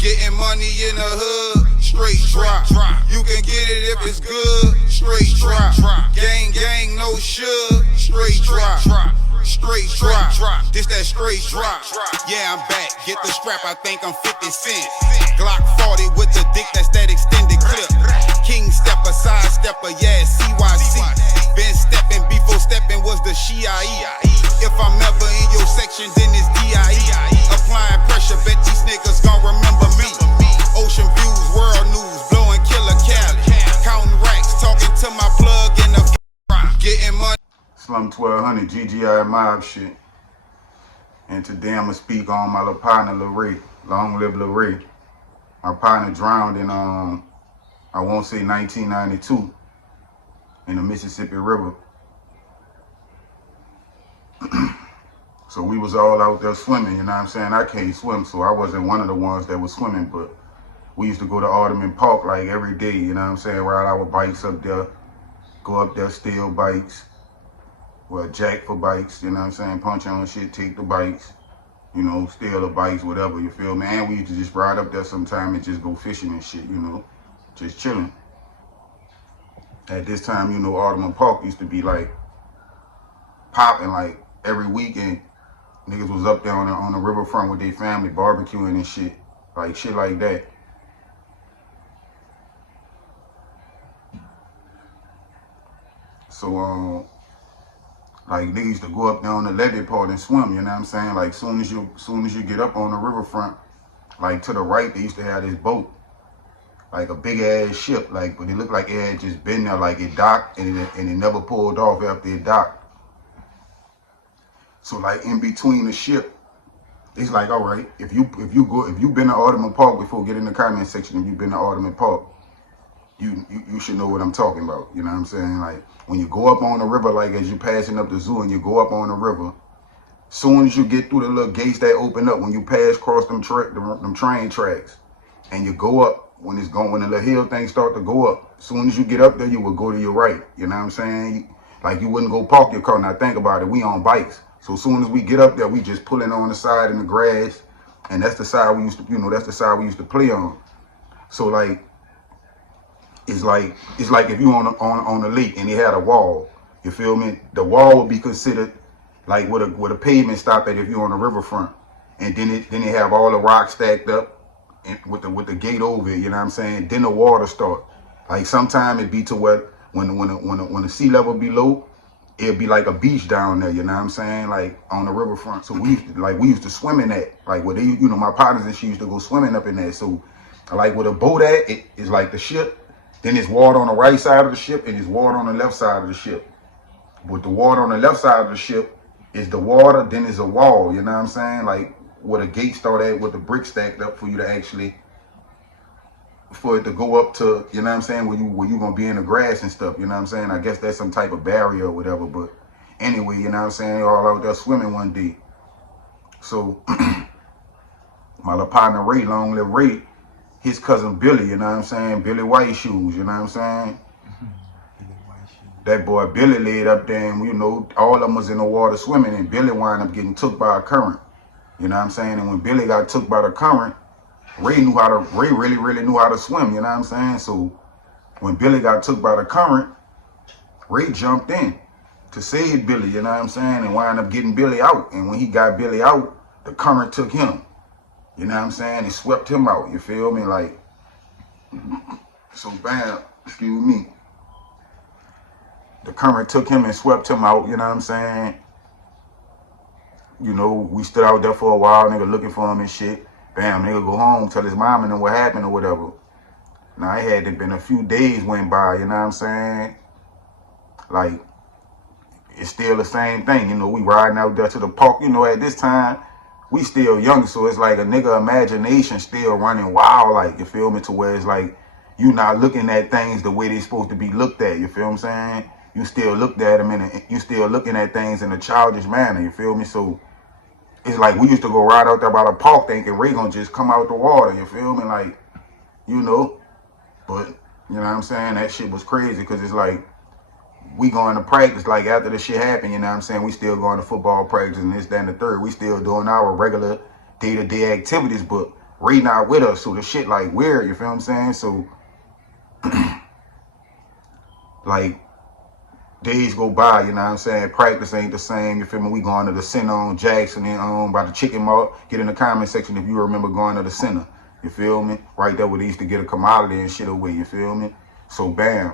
Getting money in the hood, straight drop. You can get it if it's good, straight drop. Gang, gang, no sugar, straight drop. Straight drop, this that straight drop. Yeah, I'm back, get the strap, I think I'm 50 Cent. Glock 40 with the dick, that's that extended clip. King stepper, side stepper, yeah, CYC. Been stepping, before stepping was the Shia. If I'm ever in your section, then it's DIE. Applying pressure, bet these niggas gon' remember me. Ocean views, world news, blowing killer Cali. Counting racks, talking to my plug in the getting money. Slum 1200 GGI mob shit. And today I'ma speak on my little partner LaRay. Long live LaRay. My partner drowned in I won't say 1992 in the Mississippi River. So we was all out there swimming, you know what I'm saying? I can't swim, so I wasn't one of the ones that was swimming, but we used to go to Alderman Park like every day, you know what I'm saying? Ride our bikes up there, go up there, steal bikes, well, jack for bikes, you know what I'm saying? Punch on shit, take the bikes, you know, steal the bikes, whatever, you feel me? And we used to just ride up there sometime and just go fishing and shit, you know, just chilling. At this time, you know, Alderman Park used to be like popping like every weekend. Niggas was up there on the riverfront with their family barbecuing and shit, like that. So like niggas used to go up there on the levee part and swim, you know what I'm saying? Like soon as you get up on the riverfront, like to the right, they used to have this boat, like a big ass ship, like, but it looked like it had just been there, like it docked and it never pulled off after it docked. So like in between the ship, it's like, all right, if you've been to Alderman Park before, get in the comment section. If you've been to Alderman Park, you should know what I'm talking about. You know what I'm saying? Like when you go up on the river, like as you passing up the zoo and you go up on the river, soon as you get through the little gates that open up, when you pass across them train tracks, and you go up, when the little hill things start to go up, soon as you get up there, you will go to your right. You know what I'm saying? Like you wouldn't go park your car. Now think about it, we on bikes. So as soon as we get up there, we just pulling on the side in the grass, and that's the side we used to, that's the side we used to play on. So like, it's like if you on a lake and it had a wall, you feel me? The wall would be considered like where the pavement stop at if you're on the riverfront, and then it have all the rocks stacked up and with the gate over it. You know what I'm saying? Then the water start. Like sometime it be to where when the sea level be low, it'd be like a beach down there, you know what I'm saying? Like on the riverfront. So we used to swim in that. Like where they, my partners and she used to go swimming up in that. So like with a boat at, it is like the ship, then there's water on the right side of the ship and there's water on the left side of the ship. With the water on the left side of the ship is the water, then there's a wall, you know what I'm saying? Like where the gate start at with the bricks stacked up for you to actually, for it to go up to, you know what I'm saying, where you gonna be in the grass and stuff, you know what I'm saying? I guess that's some type of barrier or whatever, but anyway, you know what I'm saying, all out there swimming one day. So my little partner Ray, long live Ray, his cousin Billy, you know what I'm saying, Billy White Shoes, you know what I'm saying? That boy Billy laid up there and, all of them was in the water swimming, and Billy wound up getting took by a current, you know what I'm saying? And when Billy got took by the current, Ray really knew how to swim, you know what I'm saying? So when Billy got took by the current, Ray jumped in to save Billy, you know what I'm saying? And wound up getting Billy out. And when he got Billy out, the current took him. You know what I'm saying? It swept him out, you feel me? Like, so bam, excuse me. The current took him and swept him out, you know what I'm saying? We stood out there for a while, nigga, looking for him and shit. Bam, nigga go home, tell his mom and what happened or whatever. Now, it had been a few days went by, you know what I'm saying? Like, it's still the same thing, we riding out there to the park, at this time, we still young, so it's like a nigga imagination still running wild, like, you feel me, to where it's like, you not looking at things the way they supposed to be looked at, you feel what I'm saying? You still looked at them and you still looking at things in a childish manner, you feel me? So, it's like we used to go ride out there by the park thinking Ray gonna just come out the water, you feel me? Like, but, you know what I'm saying? That shit was crazy because it's like, we going to practice, like after the shit happened, you know what I'm saying? We still going to football practice and this, that, and the third. We still doing our regular day-to-day activities, but Ray not with us, so the shit like weird, you feel what I'm saying? So like days go by, you know what I'm saying? Practice ain't the same, you feel me? We going to the center on Jackson and by the chicken mall. Get in the comment section if you remember going to the center, you feel me? Right there where they used to get a commodity and shit away, you feel me? So bam,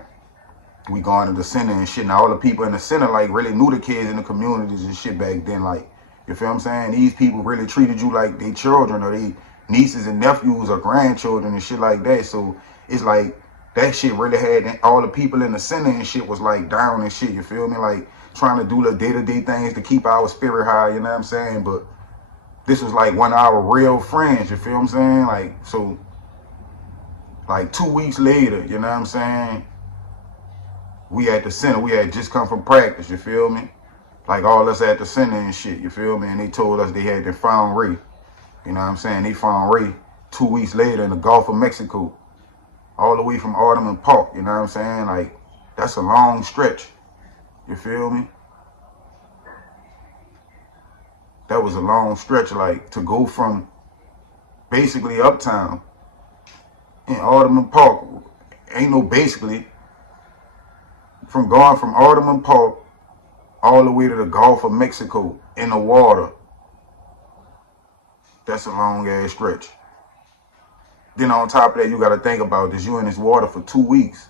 we going to the center and shit. Now all the people in the center like really knew the kids in the communities and shit back then, like, you feel what I'm saying? These people really treated you like they children or they nieces and nephews or grandchildren and shit like that. So it's like that shit really had all the people in the center and shit was like down and shit, you feel me? Like trying to do the day-to-day things to keep our spirit high, you know what I'm saying? But this was like one of our real friends, you feel what I'm saying? Like, so like 2 weeks later, you know what I'm saying? We at the center, we had just come from practice, you feel me? Like all us at the center and shit, you feel me? And they told us they had found Ray. You know what I'm saying? They found Ray 2 weeks later in the Gulf of Mexico. All the way from Alderman Park, you know what I'm saying? Like, that's a long stretch. You feel me? That was a long stretch, like, to go from basically uptown in Alderman Park. Ain't no basically. From going from Alderman Park all the way to the Gulf of Mexico in the water. That's a long ass stretch. Then on top of that, you got to think about this. You in this water for 2 weeks.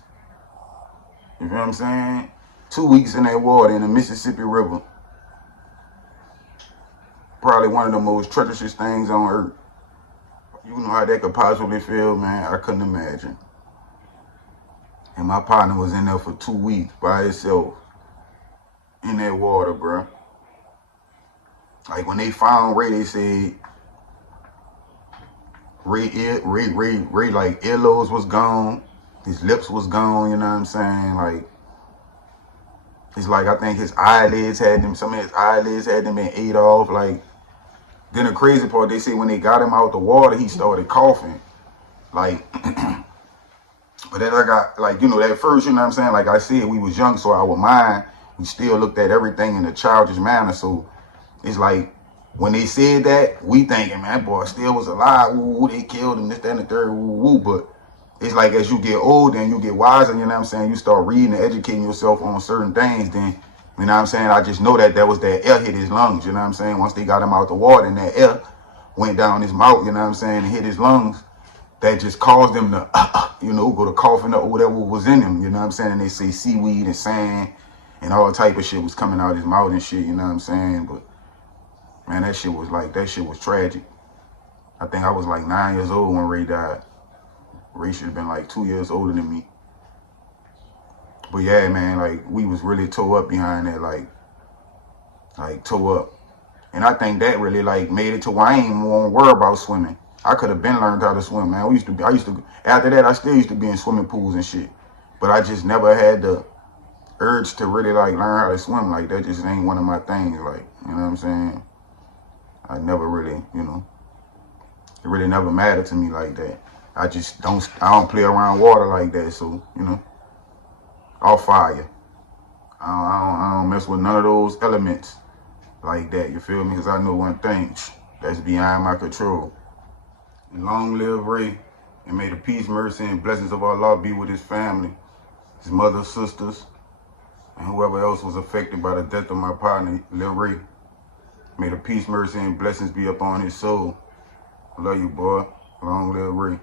You feel what I'm saying? 2 weeks in that water in the Mississippi River. Probably one of the most treacherous things on earth. You know how that could possibly feel, man. I couldn't imagine. And my partner was in there for 2 weeks by himself. In that water, bro. Like when they found Ray, they said Ray, like earlobes was gone, his lips was gone, you know what I'm saying? Like, it's like I think his eyelids had them, some of his eyelids had them been ate off. Like, then the crazy part, they say when they got him out the water, he started coughing. Like, but then I got, like, you know, that first, you know what I'm saying? Like I said, we was young, so our mind, we still looked at everything in a childish manner. So it's like, when they said that, we thinking, man, that boy still was alive. Ooh, they killed him, this, that, and the third, woo. But it's like as you get older and you get wiser, you know what I'm saying, you start reading and educating yourself on certain things, then, you know what I'm saying, I just know that was that air hit his lungs, you know what I'm saying? Once they got him out the water and that air went down his mouth, you know what I'm saying, and hit his lungs, that just caused him to, you know, go to coughing up whatever was in him, you know what I'm saying? And they say seaweed and sand and all type of shit was coming out his mouth and shit, you know what I'm saying? But man, that shit was tragic. I think I was like 9 years old when Ray died. Ray should have been like 2 years older than me. But yeah, man, like we was really tore up behind that, like tore up. And I think that really like made it to where I ain't even want to worry about swimming. I could have been learned how to swim, man. After that, I still used to be in swimming pools and shit. But I just never had the urge to really like learn how to swim. Like that just ain't one of my things, like, you know what I'm saying? I never really, you know, it really never mattered to me like that. I don't play around water like that, so, you know, I'll fire. I don't mess with none of those elements like that, you feel me? Because I know one thing, that's beyond my control. Long live Ray, and may the peace, mercy, and blessings of Allah be with his family, his mother, sisters, and whoever else was affected by the death of my partner, Lil Ray. May the peace, mercy, and blessings be upon his soul. I love you, boy. Long live Ray.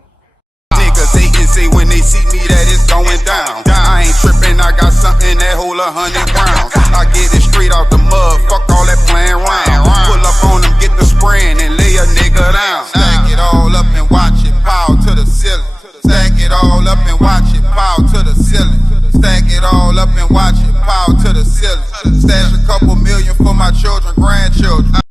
Niggas hatin' say when they see me that it's going down. I ain't trippin', I got something that hold 100 rounds. I get it straight out the mud, fuck all that playing around. Pull up on them, get the spraying, and lay a nigga down. Stack it all up and watch it pow to the ceiling. Stack it all up and watch it pow to the ceiling. Stack it all up and watch it pow to the ceiling. Stash a couple million for my children, grandchildren.